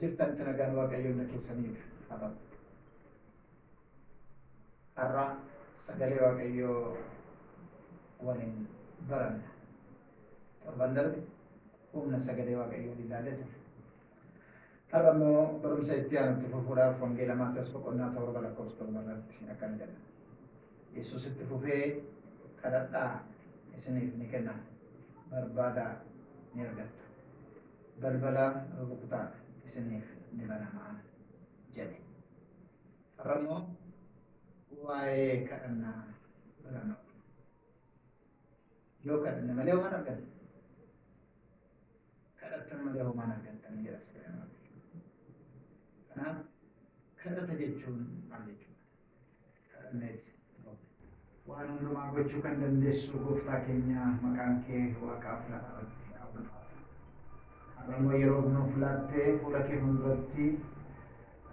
jirtan tana gan waaqayyoon keessaniif haadha har'a sagalee waaqayyoo waliin baran torban darbe humna sagalee waaqayyoo ilaalletu har'a immoo barumsa itti aanutti fufuudhaaf wangeela Maatiyos boqonnaa torba lakkoofsa torbarratti akkana jedha. Yesuus itti fufee kadhadhaa isiniif ni kenna, barbaadaa ni argattu, balbalaan rukutaa isiniif ni banamaa jedhe. Har'a immoo waa'ee kadhannaa barannu. Yoo kadhanne malee homaan arganne, kadhattan malee homaan argattan jedha sagaleen Waaqayyoo. Kanaaf kadhata jechuun maal jechuudha? Kadhanneeti waan hundumaa gochuu kan dandeessu gooftaa keenya maqaan kee waaqaaf lafa irratti dhaabbatu. Har'a immoo yeroo nuuf laattee fuula kee fuulduratti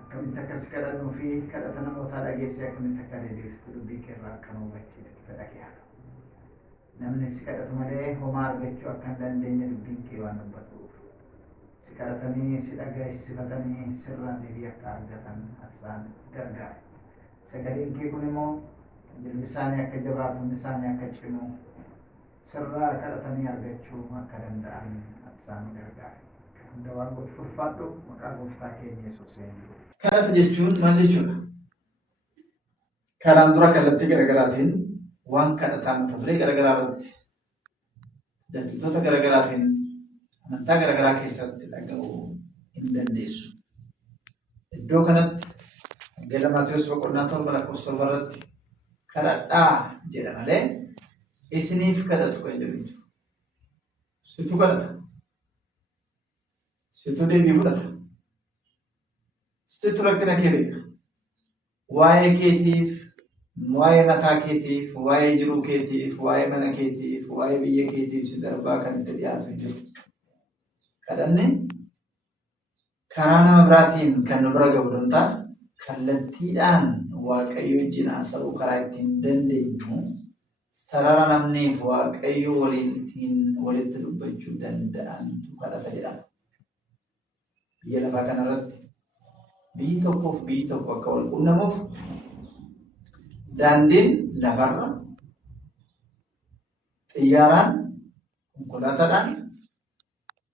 akkamitti akkas kadhannuu fi kadhata namootaa dhageessee akkamitti akka deebiiftu dubbii kee irraa akka nu hubachiiftu fedha kee haa ta'u. Namni si kadhatu malee homaa argachuu akka hin dandeenye dubbiin kee waan dubbatuuf si kadhatanii si dhaggeessifatanii sirraa deebii akka argatan isaan gargaara. Sagaleen kee kun immoo jirbi isaanii akka jabaatu, hundi isaanii akka cimu, sirraa kadhatanii argachuu akka danda'an isaan gargaara. Hunda waan gootu ulfaadhu maqaa gooftaa keenya Yesuusiin. Kadhata jechuun maal jechuudha? Kanaan dura kallattii garaagaraatiin waan kadhataa mata duree garaagaraa irratti tajaajiltoota garaagaraatiin amantaa garaagaraa keessatti dhaga'uu hin dandeessu. Iddoo kanatti wangeela Maatiyos boqonnaa torba lakkoofsa torba irratti kadhadhaa jedha malee isiniif kadhatu kan jedhu jiru. Situ kadhata. Situ deebii fudhata. Situ rakkina kee beeka. Waa'ee keetiif, waa'ee mataa keetiif, waa'ee jiruu keetiif, waa'ee mana keetiif, waa'ee biyya keetiif si darbaa kan itti dhiyaatu hin jiru. Kadhanne karaa nama biraatiin kan nu bira gahu don ta'a kallattiidhaan Waaqayyo wajjin haasa'uu karaa ittiin dandeenyu sarara namniif Waaqayyo waliin ittiin walitti dubbachuu danda'antu kadhata jedhama. Biyya lafaa kanarratti biyyi tokkoof biyyi tokko akka wal quunnamuuf daandiin lafarra xiyyaaraan konkolaataadhaan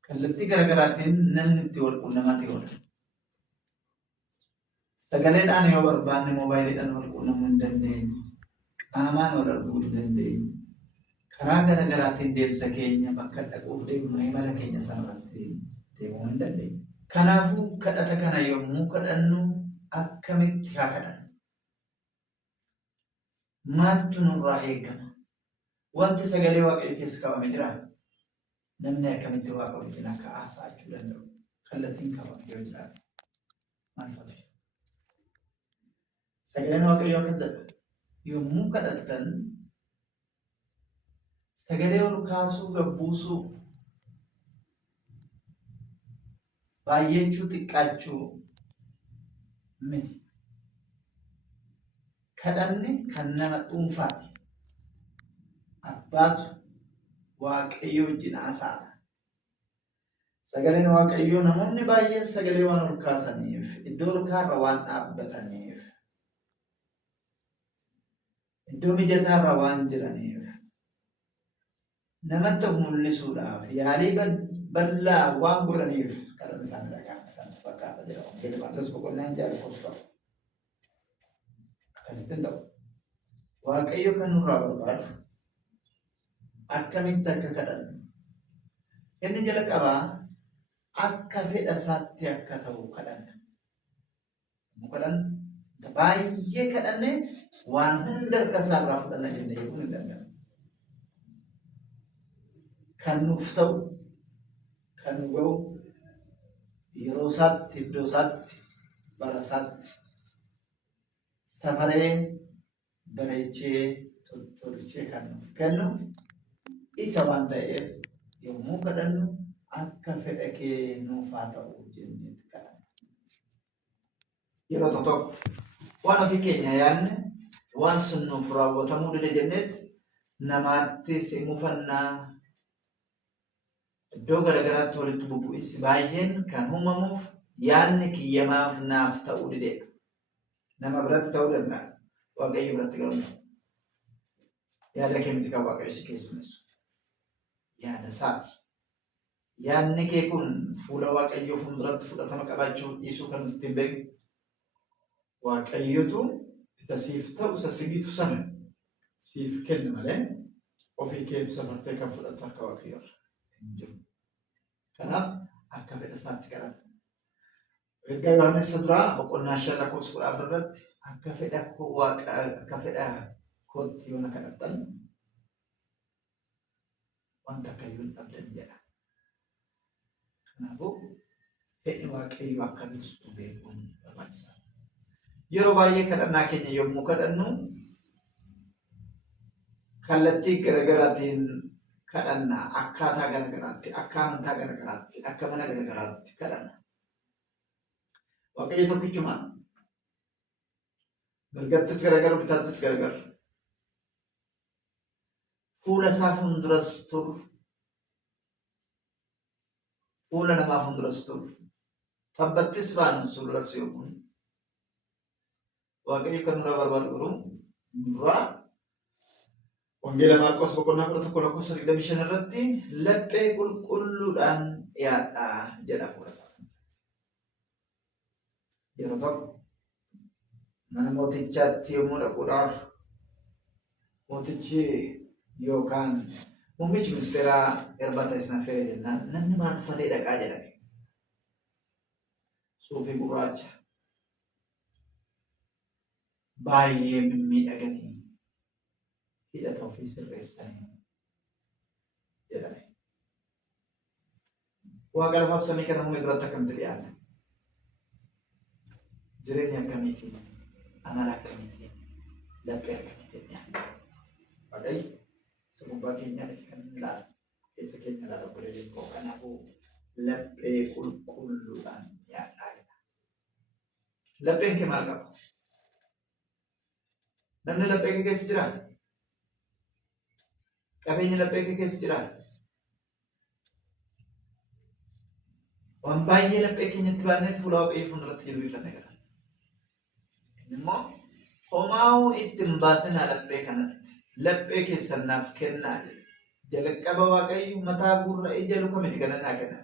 kallattii garaagaraatiin namni itti wal quunnamatti oola. Sagaleedhaan yoo barbaanne moobaayiliidhaan wal quunnamuu hin dandeenye, qaamaan wal arguu hin dandeenye, karaa garaagaraatiin deemsa keenya bakka dhaquuf deemnu imala keenya sanarratti deemuu hin dandeenye. Kanaafuu kadhata kana yommuu kadhannu akkamitti haa kadhannu? Maaltu nurraa eegama? Wanti sagalee Waaqayyoo keessa kaa'amee jira. Namni akkamitti Waaqa wajjin akka haasa'achuu danda'u kallattiin kaa'amee yoo jiraate maal faatu? Sagaleen Waaqayyoo akkas jedha. Yommuu kadhattan sagalee ol kaasuu, gabbuusuu, baay'achuu, xiqqaachuu miti. Kadhanne kan nama dhuunfaati. Abbaatu Waaqayyoo wajjin haasa'a. Sagaleen Waaqayyoo namoonni baay'een sagalee waan ol kaasaniif, iddoo ol kaarra waan dhaabbataniif, iddoo mijataarra waan jiraniif namatti of mul'isuudhaaf yaalii bal'aa waan godhaniif kadhanni isaanii dhaga'ama isaanii fakkaata jedhama. Wangeela Maatiyos boqonnaa ja'a lakkoofsa torba. Akkasitti ta'u Waaqayyo kan nurraa barbaadu akkamitti akka kadhannu inni jalqabaa akka fedha isaatti akka ta'u kadhanna. Kadhanna baay'ee kadhanne waan hunda harka isaarraa fudhanna jennee eeguun hin danda'amu. Kan nuuf ta'u, kan nu ga'u yeroo isaatti, iddoo isaatti, bara isaatti safaree bareechee tolchee kan nuuf kennu isa waan ta'eef yommuu kadhannu akka fedha kee nuuf haa ta'u jennee kadhanna. Yeroo tokko waan ofii keenya yaadne waan sun nuuf raawwatamuu dide jenneet namaatti si mufannaa iddoo garagaraatti walitti bubu'insi baay'een kan uumamuuf yaanni kiyyamaaf naaf ta'uu dideedha. Nama biratti ta'uu danda'a. Waaqayyo biratti garuu yaada kee miti kan waaqayyo si keessummeessu. Yaada isaati. Yaadni kee kun fuula waaqayyoo fuulduratti fudhatama qabaachuu dhiisuu kan nuti hin beeknu. Waaqayyotu isa siif ta'u isa sigitu sana siif kenna malee ofii kee safartee kan fudhattu akka waaqayyoo hin jiru. Kanaaf akka fedha isaatti kadhata. Ergaa Yohaannis duraa boqonnaa 5 lakkoofsa 14 irratti akka fedha kootti yoo na kadhattan wanta akkayyuu hin dhabdan jedha. Kanaafuu fedhi waaqayyoo akka ibsu beekuun barbaachisaadha. Yeroo baay'ee kadhannaa keenya yommuu kadhannu kallattii garaagaraatiin kadhanna, akkaataa garaagaraatti, akka amantaa garaagaraatti, akka mana garaagaraatti kadhanna. Waaqayyo tokkichuma mirgattis garagaru bitaattis garagaru. Fuula isaa fuulduras turu, fuula namaa fuulduras turu. Tabbattis baanu fuulduras yookuun Waaqayyo kan nurraa barbaadu garuu nurraa Wangeela Maarqos boqonnaa 11 lakkoofsa 25 irratti laphee qulqulluudhaan dhiyaadhaa jedha fuula isaa. Yeroo tokko mana mootichaatti yommuu dhaquudhaaf mootichi yookaan muummichi ministeeraa Irbaata isin affeeree jennaan namni maal uffatee dhaqaa jedhame. Suufii gurraacha baay'ee mimmiidhaganii hidhata ofii sirreessanii jedhame. Waaqa lafaaf samii kana uume duratti akkamitti dhiyaanna? Jireenya akkamiitiin, amala akkamiitiin, laphee akkamiitiin dhiyaanna? Waaqayyo isa gubbaa keenyaatti kan ilaalu, keessa keenya ilaala bulee koo kanaafuu laphee qulqulluudhaan dhiyaadhaa jedha. Lapheen kee maal qaba? Namni laphee kee keessa jiraa? Qabeenyi laphee kee keessa jiraa? Waan baay'ee laphee keenyatti baanneeti fuula waaqayyoo fuulduratti jilbiifannee gara. Immoo homaa'uu itti hin baatinaa laphee kanatti. Laphee keessan naaf kennaa jedhe. Jalqaba waaqayyo mataa gurra ija luka miti kana naa kenna.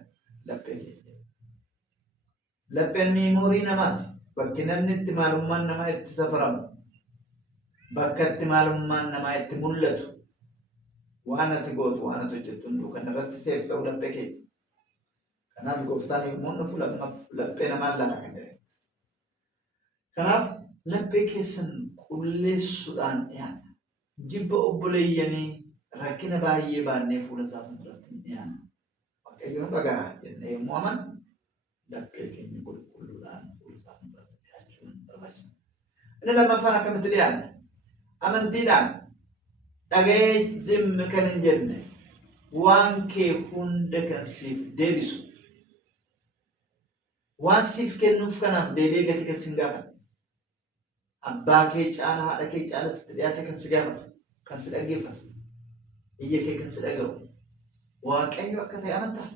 Laphee keenya. Lapheen miimoorii namaati. Bakki namni itti maalummaan namaa itti safaramu. Bakka itti maalummaan namaa itti mul'atu. Waan ati gootu waan ati hojjettu hunduu kan irratti seef ta'u laphee keeti. Kanaaf gooftaan yommuu dhufu laphee namaan lama kan jedhe. Kanaaf laphee keessan qulleessuudhaan dhiyaanna. Jibba obboleeyyanii rakkina baay'ee baannee fuula isaa fuulduratti dhiyaanna. Waaqayyoon dhagaa jennee yommuu amannu laphee keenya qulqulluudhaan fuula isaa fuulduratti dhiyaachuun barbaachisa. Inni lammaffaan akkamitti dhiyaanna? Amantiidhaan dhaga'ee zimmi kan hin jenne waan kee hunda kan siif deebisu. Waan siif kennuuf kanaaf deebi'ee gati kan si gaafatu. Abbaa kee caala haadha kee caala sitti dhiyaate kan si gaafatu, kan si dhaggeeffatu, iyya kee kan si dhaga'u. Waaqayyo akka ta'e amantaa.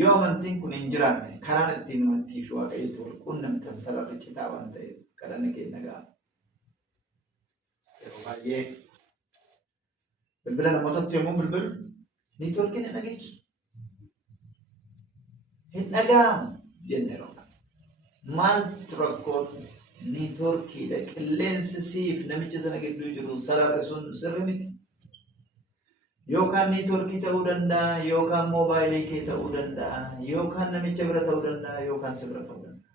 Yoo amantiin kun hin jiraanne karaan ittiin amantii fi waaqayyotti wal quunnamtan sararri citaa waan ta'eef kadhanni keenya ga'a. Yeroo baay'ee bilbila namootatti yommuu bilbilu niitoorkiin hin dhageessu. Hin dhaga'amu jenne yeroo maaltu rakkoo niitoorkiidha. Qilleensi siif namicha sana gidduu jiru sararri sun sirri miti. Yookaan niitoorkii ta'uu danda'a, yookaan moobaayilii kee ta'uu danda'a, yookaan namicha bira ta'uu danda'a, yookaan si bira ta'uu danda'a.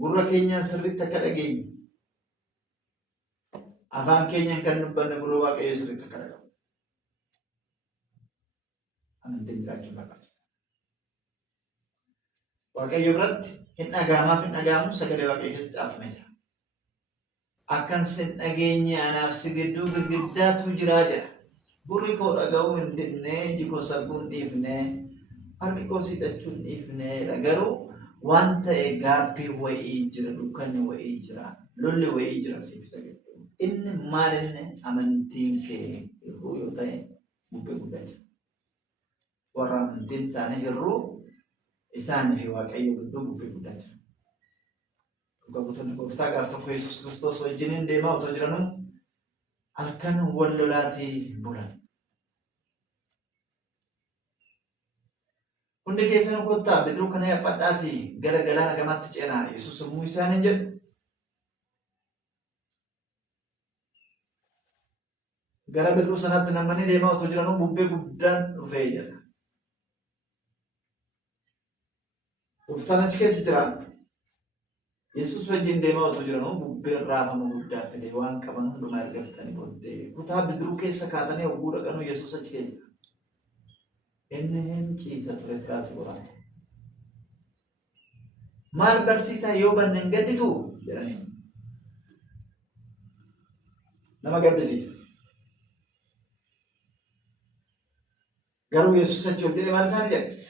Gurra keenyaan sirriitti akka dhageenyu, afaan keenyaan kan dubbanne gurra waaqayyoo sirriitti akka dhagahu. Amantiin jiraachuun barbaachisa. Waaqayyo biratti hin dhaga'amaaf hin dhaga'amu sagalee waaqayyoo keessa caafamee jira. Akkan sin dhageenye anaaf si gidduu girgiddaatu jiraa jedha. Gurri koo dhaga'uu hin dinnee, iji koo arguu hin dhiifnee, harki koo siqachuu hin dhiifneedha. Garuu waan ta'e gaabbii wayii jira, dukkanni wayii jira, lolli wayii jira siif isa gidduu. Inni maal inni amantiin kee hir'uu yoo ta'e bubbee guddaa jira. warra amantiin isaanii hir'uu isaanii fi waaqayyo gidduu bubbee guddaa jira. Dhugaa buutonni gooftaa gaaf tokko Yesuus Kiristoos wajjiniin deemaa otoo jiranuu halkan wal lolaatii bulan. Hundi keessan kottaa bidiruu kana yabbadhaatii gara galaana gamaatti ceenaa Yesuus yommuu isaaniin jedhu. Gara bidiruu sanaatti namni deemaa otoo jiranuu bubbee guddaan dhufee jira. Gooftaan achi keessa jira. Yesuus wajjin deemaa otoo jiranuu bubbeen raafama guddaa fidee waan qaban hundumaa erga fixanii booddee kutaa bidiruu keessa kaatanii yogguu dhaqanuu Yesuus achi keessa jira. Inni hin ciisa ture tiraasii qoraate. Maal barsiisaa yoo banne hin gadditu jedhanii. Nama gaddisiisa. Garuu Yesuus achi ol jedhee maal isaanii jedhe?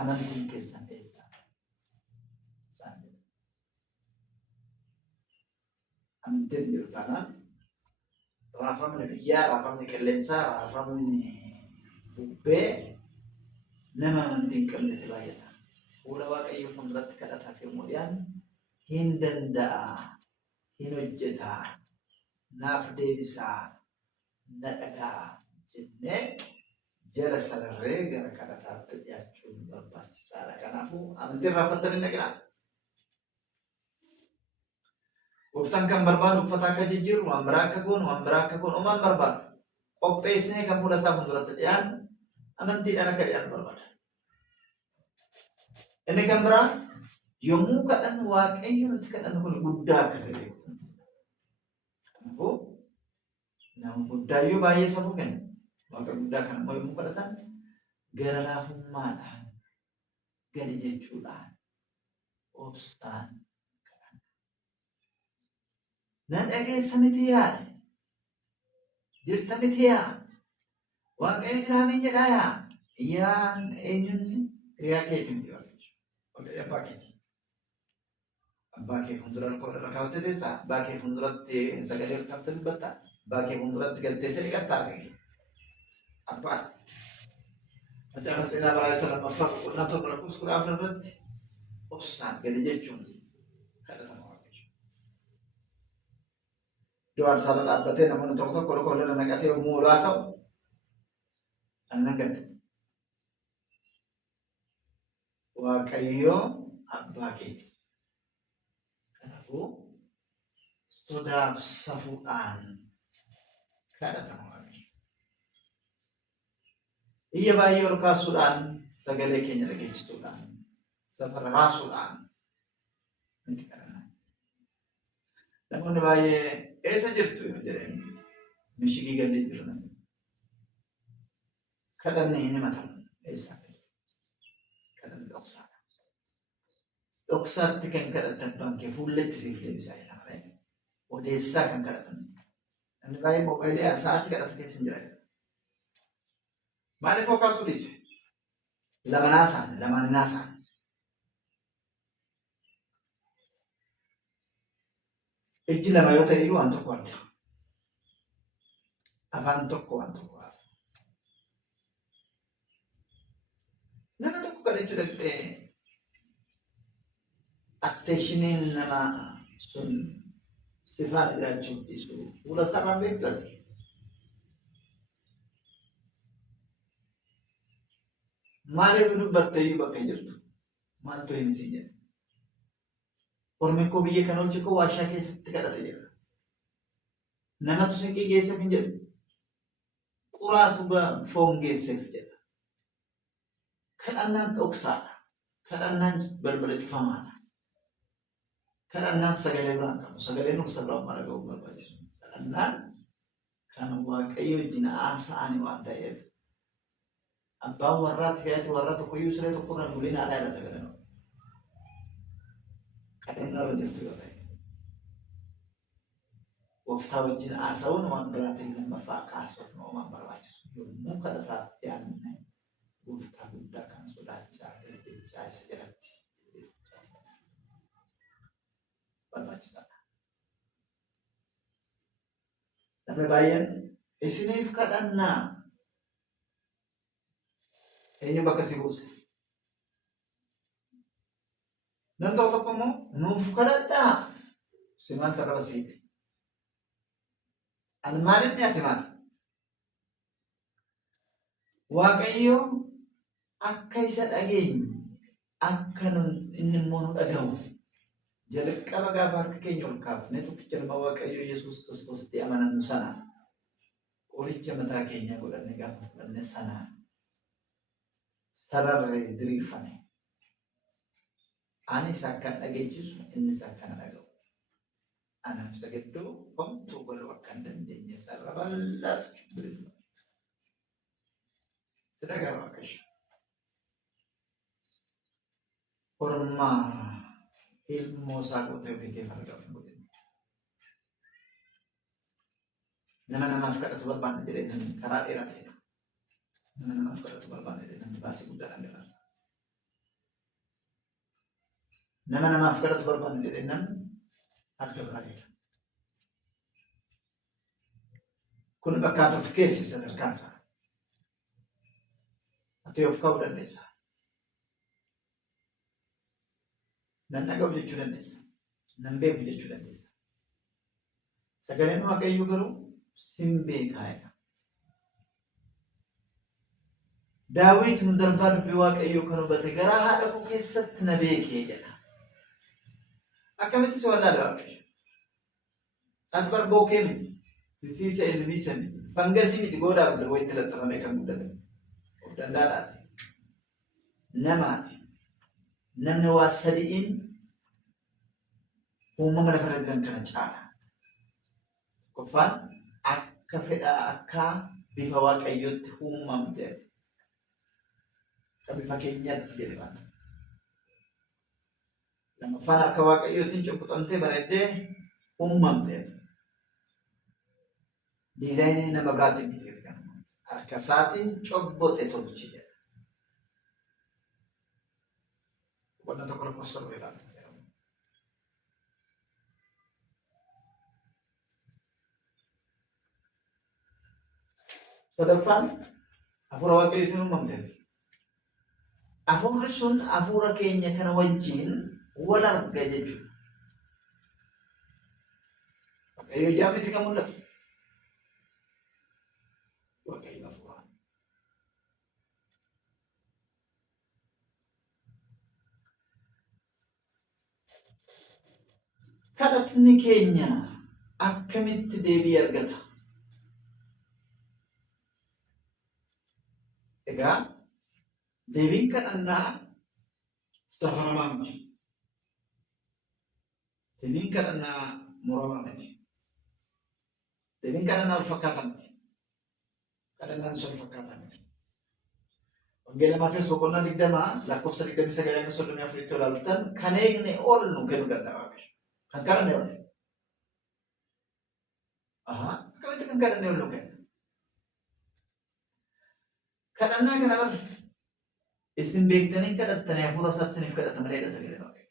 Amantiin keessan eessaa? Isaan jedhe. Amantiin jiru taanaan raafamni biyyaa, raafamni qilleensaa, raafamni bubbee nama amantiin qabnetti baay'ata. Fuula Waaqayyoo fuulduratti kadhataaf yommuu dhiyaannu hin danda'a, hin hojjeta, naaf deebisaa, na dhaga'a jennee jala sararree gara kadhataatti dhiyaachuun barbaachisaadha. Kanaafuu amantiin raaffattanii hin dhaqinaa. Gooftaan kan barbaadu uffata akka jijjiirru, waan biraa akka goonu, waan biraa akka goonu, waan barbaadu qopheessinee kan fuula isaa fuulduratti dhiyaannu amantiidhaan akka dhiyaannu barbaada. Inni kan biraa yommuu kadhannu Waaqayyo nuti kadhannu kun guddaa akka ta'e. Kanaafuu nama guddaayyuu baay'ee safuu kenna. Waaqa guddaa kana immoo yommuu kadhatan gara laafummaadhaan, gadi jechuudhaan, obsaan kadhanna. Nan dhageessa miti yaada. Jirta miti yaa. Waaqayyo jiraamiin jedhaa yaa. Yaan eenyuun hiriyaa keetii miti Waaqayyo. Waaqayyo abbaa keetii. Abbaa kee fuuldura irra kaawwattee teessaa. Abbaa kee fuulduratti sagalee irra kaawwattee dubbattaa. Abbaa kee fuulduratti galteessee dhiqattaa argee. Abbaan. Macaafa seenaa baraayisa lammaffaa boqonnaa torba lakkoofsa 14 irratti obsaan gadi jechuun kadhatama Waaqayyo. Iddoo aarsaarra dhaabbatee namoonni tokko tokko luka walirra naqatee yommuu ol haasa'u annan gadda. Waaqayyo abbaa keeti. Kanaafuu sodaaf safuudhaan kadhatama Waaqayyo. Iyya baay'ee ol kaasuudhaan sagalee keenya dhageessisuudhaan safara raasuudhaan nuti kadhanna. Namoonni baay'ee eessa jirtu yoo jedheen mishigii gallee jiran. Kadhannee inni matamu eessaa kadhanne dhoksaadha. Dhoksaatti kan kadhatan bankee fuulletti siif deebisaa jira malee odeessaa kan kadhatan. Namni baay'ee mobaayilii sa'aatii kadhata keessa hin jira. Maaliif hookaasuu dhiise? Lamaanaasaan. Ijji lama yoo ta'e waan tokko arga. Afaan tokko waan tokko haasa. Nama tokko kadhachuu dhaqxee atteeshiniin nama sun si faana jiraachuu dhiisu fuula isaarraan beektati. Maaliif dubbattee iyyuu bakka jirtu? Maaltu hin siin jedhe? Ormi koo biyya kana olchi koo waashaa keessatti kadhate jira. Namatu sinqii geesseef hin jedhu. Quraatu foon geesseef jedha. Kadhannaan dhoksaadha. Kadhannaan balbala cufamaadha. Kadhannaan sagalee biraan qabu. Sagalee dhoksa biraan mara ga'uu barbaachisu. Kadhannaan kan Waaqayyo wajjin haasa'anii waan ta'eef abbaan warraatti fe'ate warra tokkoyyuu siree tokkorraan guliin haadhaa irra sagalee qabu. Kadhannaa irra jirtu yoo ta'e. Gooftaa wajjin haasa'uun waan biraatiin lammaffaa kaasuuf waan barbaachisu. Yommuu kadhataaf dhiyaanne gooftaa guddaa kan sodaachaa jechaa isa jalatti barbaachisaadha. Namni baay'een isiniif kadhannaa eenyu bakka si buuse. Nam tokko immoo nuuf kadhadhaa si maal tarraba siiti. Ani maalinni ati maal? Waaqayyo akka isa dhageenyu akka inni immoo nu dhaga'u jalqaba gaafa harka keenya ol kaafne tokkicha ilma Waaqayyo Yesuus Kiristoositti amanannu sana qoricha mataa keenya godhanne gaafa fudhanne sana sararree diriirfame. Anis akka dhageechisu innis akka na dhaga'u. Anaaf isa gidduu homtuu goluu akka hin dandeenye sarara bal'aatu diriirfame. Si dhagaa Waaqayyo. Ormaa ilmoo isaa gootee ofii kee fargaaf hin godhin. Nama namaaf kadhatu barbaanne jedhee namni karaa dheeraa deema. Nama namaaf kadhatu barbaanne jedhee namni baasii guddaa dhangalaasa. Nama namaaf kadhatu barbaanne jedhee namni harka biraa deema. Kun bakkaatu of keessi sadarkaan isaa. Ati of ka'uu dandeessa. Nan dhaga'u jechuu dandeessa. Nan beeku jechuu dandeessa. Sagaleen Waaqayyoo garuu sin beekaadha. Daawit nu darbaa dubbii Waaqayyoo kan hubate garaa haadha koo keessatti na beekee jedha. Akkamitti si wallaala Waaqayyo? Ati barboo kee miti. Tisiisa ilmiisa miti. Fangasii miti goodaaf wayitti laxxafamee kan guddate. Of danda'aadhaati. Namaati. Namni waa sadi'iin uumama lafarra jiran kana caala. Qoffaan akka fedhaa akka bifa Waaqayyootti uumamteeti. Akka bifa keenyaatti jedhamata. Lammaffaan akka Waaqayyootiin cubbutamtee bareeddee uumamteeti. Diizaayinii nama biraatiin miti kan harka isaatiin cobboxe tolchi jedha. Wanna tokko lakkoofsa torba ilaalla. Sadaffaan hafuura Waaqayyootiin uumamteeti. Hafuurri sun hafuura keenya kana wajjin wal arga jechuudha. Waaqayyo ijaan miti kan mul'atu. Waaqayyo hafuuraan. Kadhatni keenya akkamitti deebii argata? Egaa deebiin kadhannaa safaramaa miti. Deebiin kadhannaa muramaa miti. Deebiin kadhannaa wal fakkaataa miti. Kadhannaan sun wal fakkaataa miti. Wangeela Maatiyos boqonnaa 20 lakkoofsa 29-34 ilaaltan kan eegne ol nu kennuu danda'a Waaqayyo. Kan kadhanne ol. Akkamitti kan kadhanne ol nu kenna? Kadhannaa kana bar isin beektanii kadhattanii hafuura isaatti isiniif kadhata malee sagalee Waaqayyo.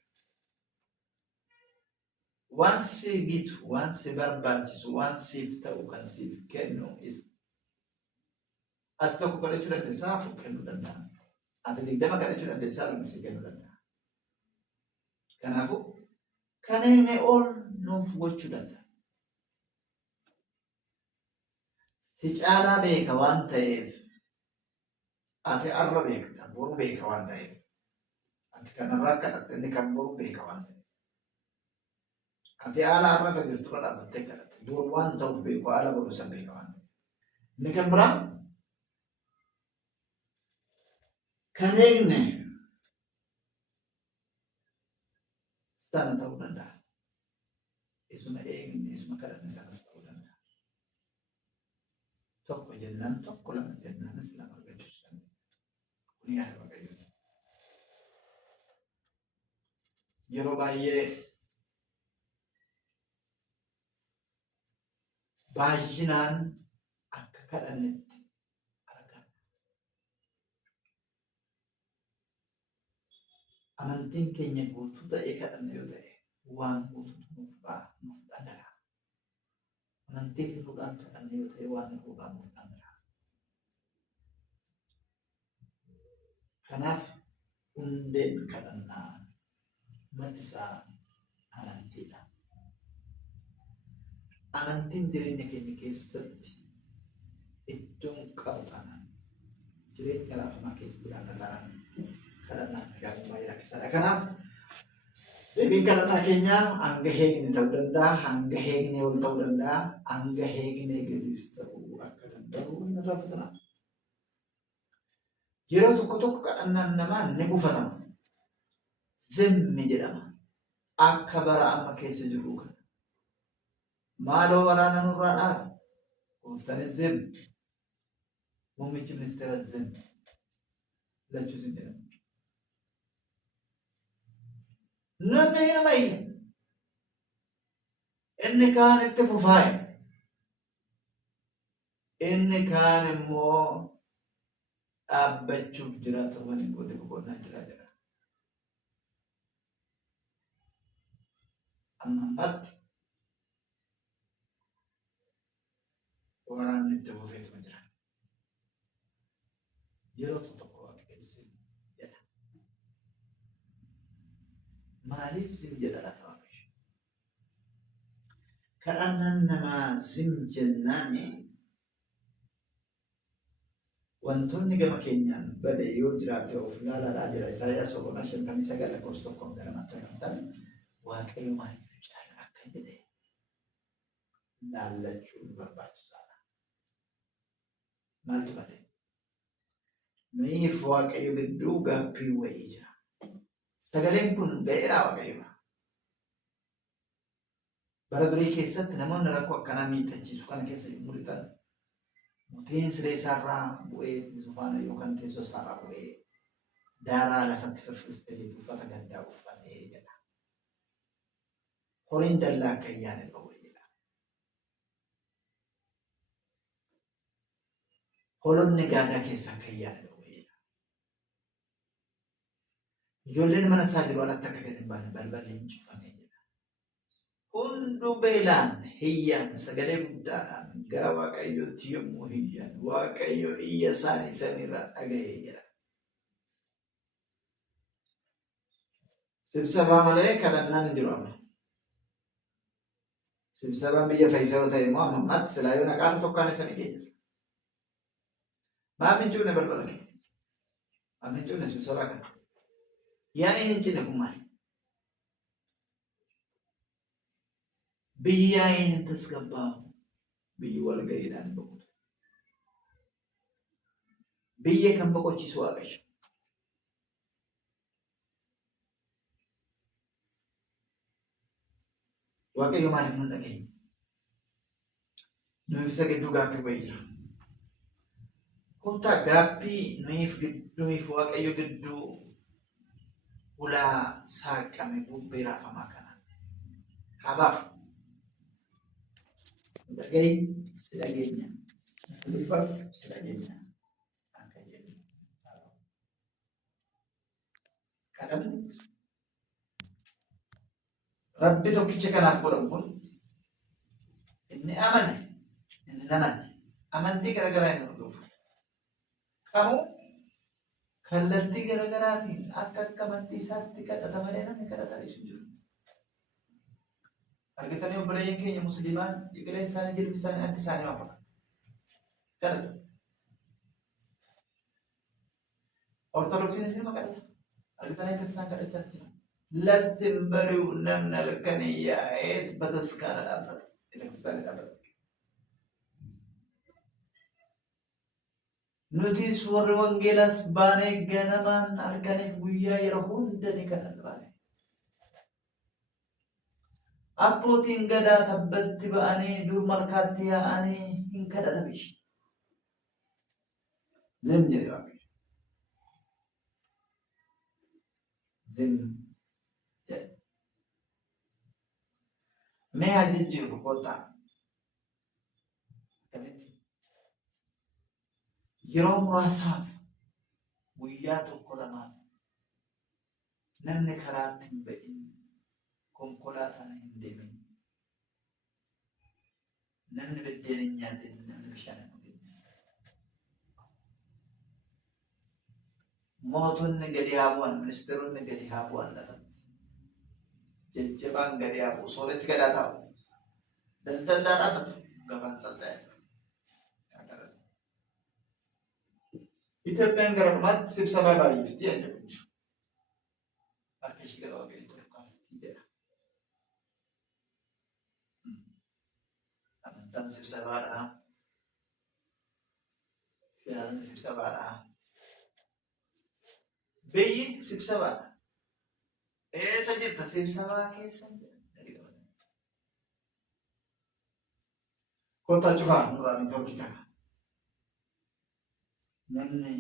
Waan si bitu, waan si barbaachisu, waan siif ta'u kan siif kennu ati tokko kadhachuu dandeessaa afur kennuu danda'a. Ati 20 kadhachuu dandeessaa lama si kennuu danda'a. Kanaafuu kan eegne ol nuuf gochuu danda'a. Si caalaa beeka waan ta'eef ati arra beekta boru beeka waan ta'eef ati kanarraa kadhatte inni kan boru beeka waan ta'eef ati haala arra kan jirtu irra dhaabbattee kadhatte dur waan ta'uuf beeku haala boru san beeka waan ta'eef inni kan biraa kan eegne sana ta'uu danda'a. Isuma eegne isuma kadhanne sanas ta'uu danda'a. Tokko jennaan tokko lama jennaanis lama argachuus danda'a. Kun yaada Waaqayyooti. Yeroo baay'ee baay'inaan akka kadhannetti argama. Amantiin keenya guutuu ta'ee kadhanne yoo ta'e waan guutuutu nuuf dhangala'a. Amantii hir'uudhaan kadhanne yoo ta'e waan hir'uudhaan nuuf dhangala'a. Kanaaf hundeen kadhannaa maddisaa amantiidha. Amantiin jireenya keenya keessatti iddoon qabu taanaan jireenya laafamaa keessa jiraanna taanaan kadhannaan nagaafii baay'ee rakkisaadha. Kanaaf deebiin kadhannaa keenyaa hanga heegne ta'uu danda'a, hanga heegne ol ta'uu danda'a, hanga heegne gadiis ta'uu akka danda'u hin irraanfatina. Yeroo tokko tokko kadhannaan namaa ni gufatama. Zimmi jedhama. Akka bara amma keessa jiru kana. Maaloo waraana nurraa dhaabe? Gooftaan zimmi. Muummichi ministeera zimmi. Lachuus hin jedhamu. Namni hin mayya. Inni kaan itti fufaaye. Inni kaan immoo dhaabbachuuf jira ta'uun godhe boqonnaa jira jira. Ammatti waraanni itti fufeetu jira. Yeroo tokko waaqessi jedha. Maaliif zim jedha lafa waaqessi? Kadhannaan namaa zim jennaani wantoonni gama keenyaan bade yoo jiraate of ilaalaa jira. Isaayyaas 59 lakkoofsa 1 gara 4 waaqayyo maaliif caala akka jedhe laallachuun barbaachisaadha. Maaltu bade? Nuyiif waaqayyo gidduu gaaffii wayii jira. Sagaleen kun ga'eeraa waaqayyo. Bara durii keessatti namoonni rakkoo akkanaa miidhachiisu kana keessa mul'atan muteen siree isaarraa bu'ee zufaana yookaan teessoo isaarraa bu'ee daaraa lafatti firfirstee uffata gaddaa uffatee jedha. Horiin dallaa akka hin yaane ta'uu jedha. Holonni gaadaa keessa akka hin yaane ta'uu jedha. Ijoolleen mana isaa jiru alatti akka gadi hin baane balballi hin cufamee jedha. Hunduu beelaan hiyyaan sagalee guddaadhaan gara waaqayyootti yommuu hiyyan waaqayyo iyya isaanii sanirraa dhaga'ee jedha. Sibsabaa malee kadhannaan hin jiru amma. Sibsabaan biyya Fayisaa yoo ta'e immoo ammatti silaa yoo naqaata tokkaan isa ni geessa. Maaf hin cuune balbala kee? Maaf hin cuune sibsabaa kana? Yaa'in hin cine kun maali? Biyya yaa'in hin tasgabbaamu. Biyyi wal ga'iidhaan boqotu. Biyya kan boqochiisu waaqayyo. Waaqayyo maaliif nu dhageenye? Nuuf isa gidduu gaaffii wayii jira. Kottaa gaaffii nuuf waaqayyo gidduu ulaa saaqame bubbee raafamaa kana. Habaaf. Dhaga'ii si dhageenya. Dubbaaf si dhageenya. Akka jedhu. Kadhannu. Rabbi tokkicha kanaaf godhamu kun inni amane, inni namanne, amantii garaagaraa inni hordofu. Qabu kallattii garaagaraatiin akka amantii isaatti kadhata malee namni kadhatan isu jiru. Argitanii obboleeyyan keenya musliimaan jiqileen isaanii jilbi isaanii addi isaanii waafaka. Kadhatu. Ortodoksiinis nima kadhata. Argitanii akka isaan kadhachaa jiran. Laftin bari'u namni halkanii yaa'eet bataskaana dhaabbata. Elektrisaanii dhaabbata. Nutis warri wangeelas baanee ganamaan halkaniif guyyaa yeroo hunda ni kadhanna baane. Abbootiin gadaa tabbatti ba'anii dur malkaatti yaa'anii hin kadhatamish. Zim jedhe waaqayyo. Zim. Mee haa jijjiirru kottaa. Akkamitti? Yeroo muraasaaf guyyaa tokko lamaaf namni karaatti hin ba'in konkolaataan hin deemin. Namni biddeen hin nyaatin namni bishaan hin dhugin. mootonni gadi haa bu'an, ministeeronni gadi haa bu'an lafatti. Jajjabaan gadi haa bu'u, sooressi gadaa taa'u. Daldalaa dhaabatu gabaan salxa'e. Itoophiyaan gara dhumaatti sibsabaa baay'ifti jedhu. Harka ishee gara waaqayyoo tokkoffatti jedha. Amantaan sibsabaadha. Siyaasni sibsabaadha. Biyyi sibsabaadha. Eessa jirta sibsabaa keessa jedha. Kottaa cufaa nurraa tokki kana. Namni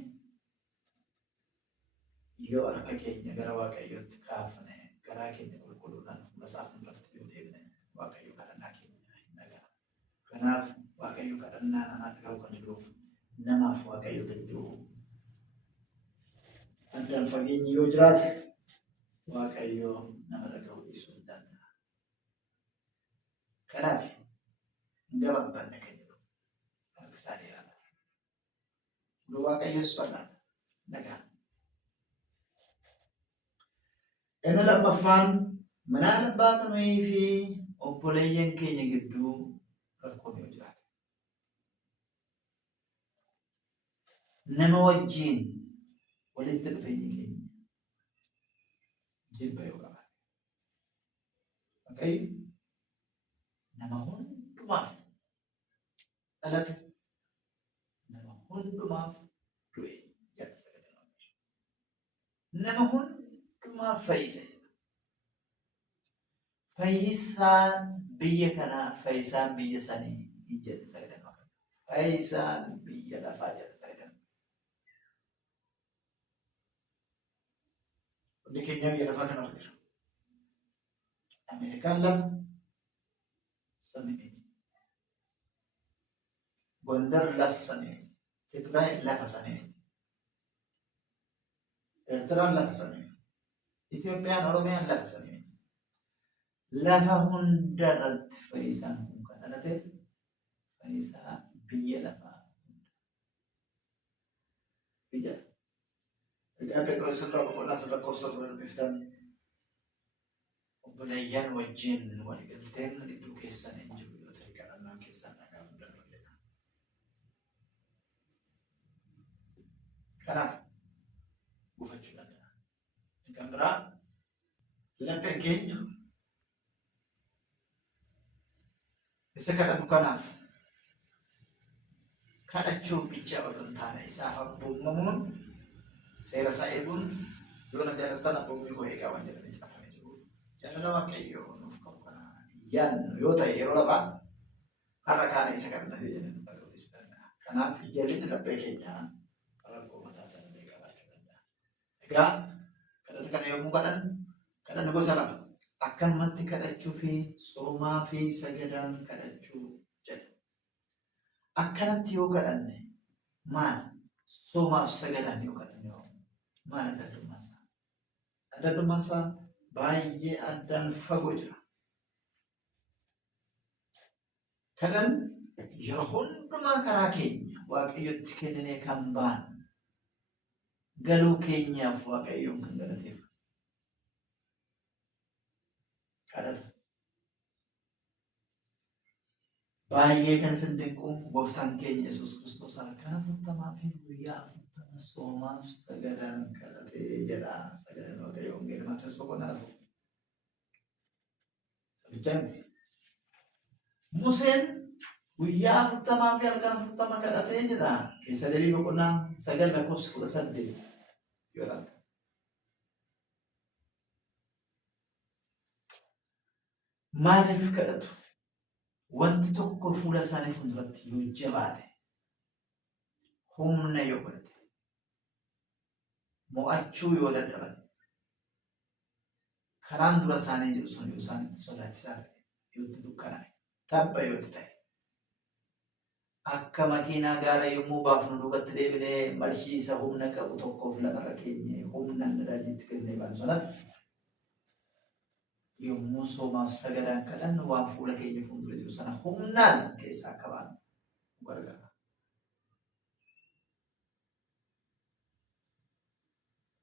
yoo harka keenya gara waaqayyootti kaafne garaa keenya qulqulluudhaan fuula isaa fuulduratti yoo deebine waaqayyo kadhannaa keenya hin dhaga'a. Kanaaf waaqayyo kadhannaa namaa dhaga'uu kan jedhuuf namaaf waaqayyo gidduu addaan fageenyi yoo jiraate waaqayyo nama dhaga'uu dhiisuu hin danda'a. Kanaaf hin gabaabbanne kan jedhu harki isaa dheeraadha. Waaqayyoos bal'aadha. Nagaa. Inni lammaffaan manaan baatamee fi obboleeyyan keenya gidduu rakkoon yoo jiraate. Nama wajjin walitti dhufeenyi keenya jibba yoo qabaate. Waaqayyo nama hundumaaf dhalate. Nama hundumaaf du'e jedha sagaleen Waaqayyoo. Nama hundumaaf fayyise. Fayyisaan biyya kanaa fayyisaan biyya sanii hin jedhe sagaleen Waaqayyoo. Fayyisaan biyya lafaa jedha sagaleen. Hundi keenya biyya lafaa kana jira. Ameerikaan lafa samiiti. Gondar lafa samiiti. Tigraay lafa samiiti. Eertiraan lafa samiiti. Itoophiyaan Oromiyaan lafa samiiti. Lafa hundarratti fayyisaan kun kan dhalateef fayyisaa biyya lafaa hunda. Biyya. Egaa Pheexroos irraa boqonnaa sirra korsatu dubbiftan obboleeyyan wajjin waliigalteen gidduu keessan hin jiru yoo ta'e kadhannaa keessan dhagahamuu danda'udha. Kanaaf gufachuu danda'a. Kan biraa lapheen keenya isa kadhannu kanaaf kadhachuu bicha odoo hin taane isaaf abboomamuun seera isaa eeguun yoo na jaalattan abboommi koo eegaa waan jedhanii caafamee jiru. Jaalala waaqayyoo nuuf qabu kana yaadnu yoo ta'e yeroo lafaa har'a kaana isa kadhanna yoo jedhan barbaachisuu danda'a. Kanaaf jallinni laphee keenyaa rakkoo mataa isaanii qabaachuu danda'a. Egaa kadhata kana yommuu kadhanni gosa lama. Akkanumatti kadhachuu fi soomaa fi sagadaan kadhachuu jedha. Akkanatti yoo kadhanne maal? Soomaaf sagadaan yoo kadhanne maal adda addummaan isaa? Adda addummaan isaa baay'ee addaan fagoo jira. Kadhan yeroo hundumaa karaa keenya waaqayyotti kenninee kan baanu galuu keenyaaf waaqayyoon kan galateeffannu. Kadhata. Baay'ee kan isin dinqu gooftaan keenya Yesuus Kiristoos halkan 40 fi guyyaa 40 soomaaf sagadaan kadhatee jedha sagaleen Waaqayyoo Wangeela Maatiyoos boqonnaa 4. Sabichaan miti. Museen guyyaa 40 fi halkan 40 kadhatee jedha keessa deebii boqonnaa 9 lakkoofsa 18 yoo ilaalta. Maaliif kadhatu? Wanti tokko fuula isaanii fuulduratti yoo jabaate, humna yoo godhate, mo'achuu yoo dadhaban, karaan dura isaanii jiru sun yoo isaanitti sodaachisaa ta'e, yoo itti dukkanaa'e, tabba yoo ta'e, akka makiinaa gaara yommuu baafnu duubatti deebinee marshii isa humna qabu tokkoof lafarra keenye humnaan nadaajitti kennee baanu sanatti yommuu soomaaf sagadaan kadhannu waan fuula keenya fuuldura jiru sana humnaan keessaa akka baanu gargaara.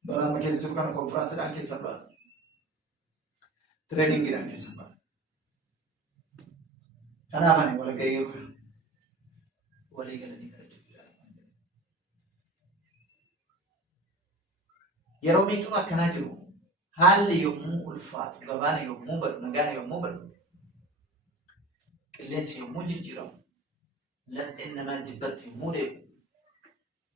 Barama keessa jiru kana konfiraansiidhaan keessa ba'a. Tireeningiidhaan keessa ba'a. Kanaaf ani wal ga'ii jiru kana walii galanii kadhachuudha. Yeroo miidhuma akkanaa jiru haalli yommuu ulfaatu, gabaan yommuu badu, nagaan yommuu badu, qilleensi yommuu jijjiiramu, lapheen namaa jibbatti yommuu deemu,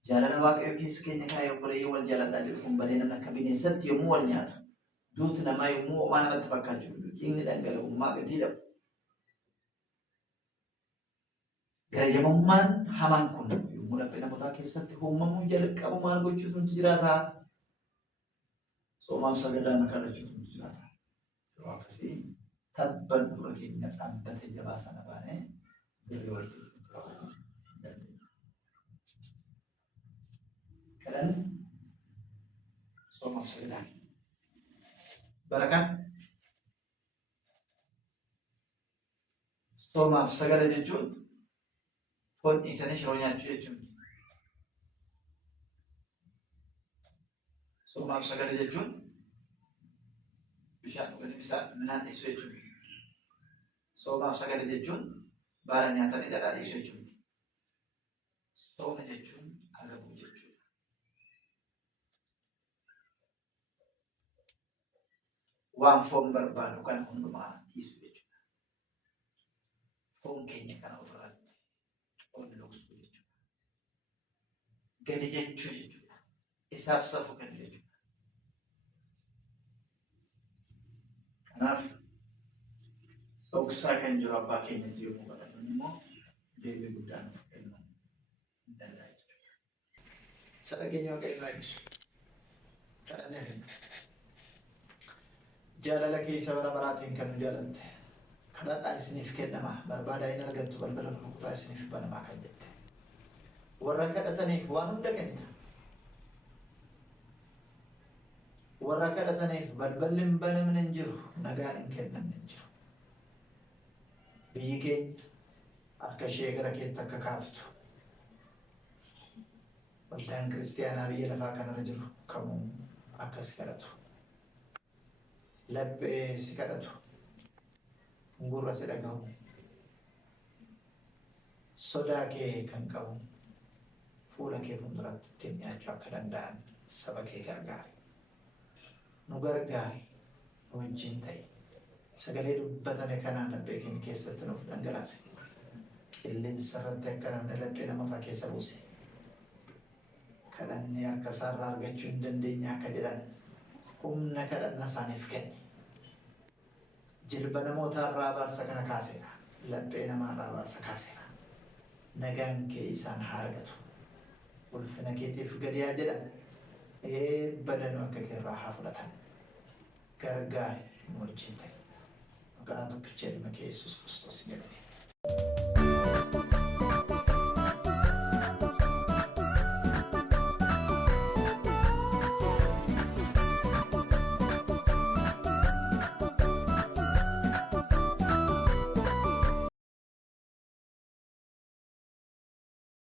jaalala waaqayyoo keessa keenya kaayee obboleeyyii wal jaaladhaa jedhu kun balee namni akka bineensatti yommuu wal nyaatu, duuti namaa yommuu waan namatti fakkaachuu dhiigni dhangala'ummaa gatii dhabu. Garajabummaan hamaan kun yommuu laphee namootaa keessatti uumamuu jalqabu maal gochuutu jiraata? Soomaaf sagadaan kadhachuutu jiraata. Yeroo akkasii tabban dura keenya dhaabbate jabaa sana baanee dirree walitti qabuu hin dandeenyu. Kadhan soomaaf sagadaan. Barakaan soomaaf sagada jechuun foon dhiisanii shiroo nyaachuu jechuudha. Soomaaf sagada jechuun bishaan dhuganii midhaan dhiisuu jechuudha. Soomaaf sagada jechuun baala nyaatanii dhadhaa dhiisuu jechuudha. Sooma jechuun agabuu jechuudha. Waan foon barbaadu kana hundumaa dhiisuu jechuudha. Foon keenya kana ofirratti olloksuu jechuudha. Gadi jechuu jechuudha. Isaaf safuu gadi jechuudha. Kanaaf dhoksaa kan jiru abbaa keenyatti yommuu kadhannu immoo deebii guddaa nuuf kennuu hin danda'a jechuudha. Sadha keenya waaqayyo haa ibsu. Kadhannee kenna. Jaalala keessa bara baraatiin kan nu jaalatte. Kadhadhaa isiniif kennama. Barbaadaa hin argattu balbala rukutaa isiniif banamaa kan jette. Warra kadhataniif waan hunda kennita. Warra kadhataniif balballi hin banamne hin jiru, nagaan hin kennamne hin jiru. Biyyi keenya harka ishee gara keetti akka kaaftu. Waldaan kiristiyaanaa biyya lafaa kanarra jiru kamuu akka si kadhatu. Laphee si kadhatu. Gurra si dhagahu. Sodaa kee kan qabu. Fuula kee fuulduratti ittiin dhiyaachuu akka danda'an saba kee gargaari. Nu gargaari. Nu wajjin ta'i. Sagalee dubbatame kanaan laphee keenya keessatti nuuf dhangalaase. Qilleensa irratti akka namni laphee namootaa keessa buuse. Kadhannee harka isaarraa argachuu hin dandeenye akka jedhan humna kadhanna isaaniif kenni. Jilba namootaarraa abaarsa kana kaaseera. Laphee namaarraa abaarsa kaaseera. Nagaan kee isaan haa argatu. Ulfina keetiif gadi haa jedhan. Badanuu akka keerraa haa fudhatan. Gargaari nu wajjin ta'i. Maqaa tokkicha ilma kee Yesuus Kiristoos jedhati.